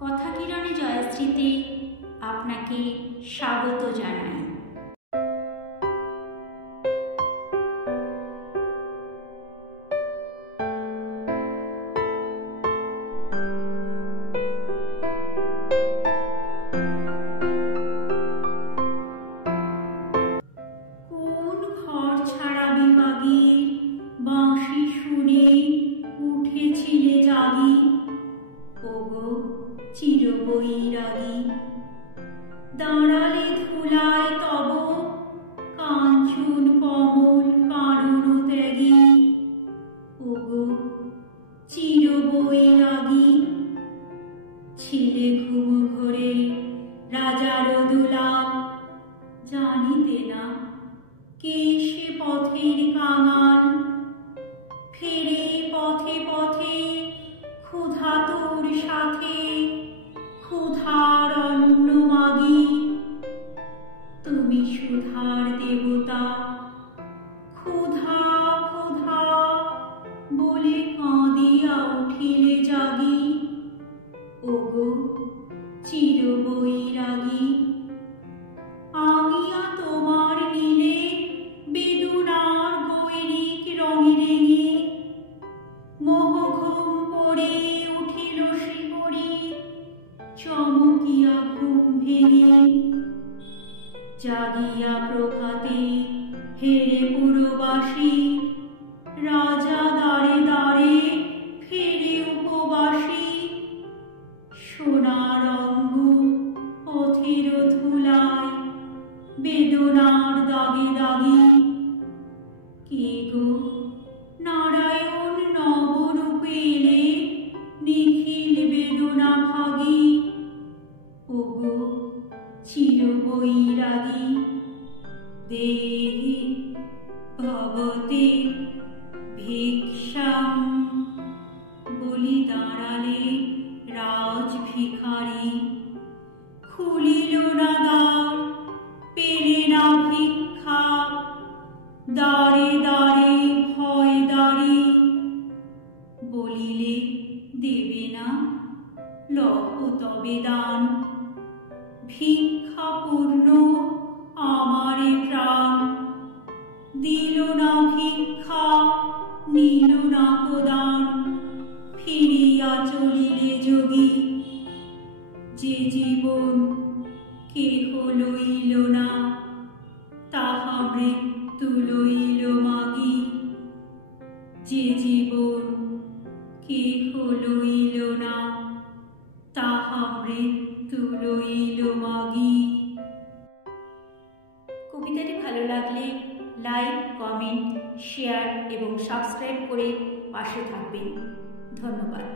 কথা কিরণে জয়শ্রীতে আপনাকে স্বাগত জানাই। কোন ঘর ছাড়া বিভাগীর বাঁশি শুনে উঠেছিলে জাগি, ওগো চিরবৈরাগী। দাঁড়ালে ধুলায় তব কাঞ্চন কমল কানন ত্যাগী, ওগো চিরবৈরাগী। ছিলে ঘুম ঘরে রাজার দুলাল, জানিতে না কে সে পথের কাঙাল। ফেরে পথে পথে ক্ষুধা তোর সাথে, ক্ষুধার অন্ন মাগি। তুমি সুধার দেবতা, ক্ষুধা ক্ষুধা বলে কাঁদিয়া উঠিলে জাগি, ওগো চিরবৈরাগী। আমিয়া তোমার নীলে বেদনার গৈরিক রঙে রেঙে, মোহঘুম পড়ে উঠিল শিহরে চমকিয়া ঘুম ভেঙে। জাগিয়া প্রভাতে হেরে পুরবাসী, রাজা দ্বারে দ্বারে ফেরে উপবাসী। সোনার অঙ্গ পথের ধুলায় বেদনার দাগে দাগি, কে গো নারায়ণ নবরূপে এলে নিখিল বেদনা ভাগী, ওগো চিরবৈরাগী। দেহি ভবতে ভিক্ষাম বলি দাঁড়ালে রাজ ভিখারি। খুলিল না দ্বার, পেলে না ভিক্ষা, দ্বারে দ্বারে ভয় দাঁড়ি। বলিলে দেবে না, লহ তবে দান। ভিক্ষা পূর্ণ আমারে প্রাণ, দিল না ভিক্ষা নিল না প্রদান। ফিরিয়া চলিলে যোগী, যে জীবন কেহ লইল না, তাহা মৃত্যু লইল মাগি। যে জীবন কেহ লইল না, তাহা মৃত্যু লইল মাগি। কবিতাটি ভালো লাগলে লাইক, কমেন্ট, শেয়ার এবং সাবস্ক্রাইব করে পাশে থাকবেন। ধন্যবাদ।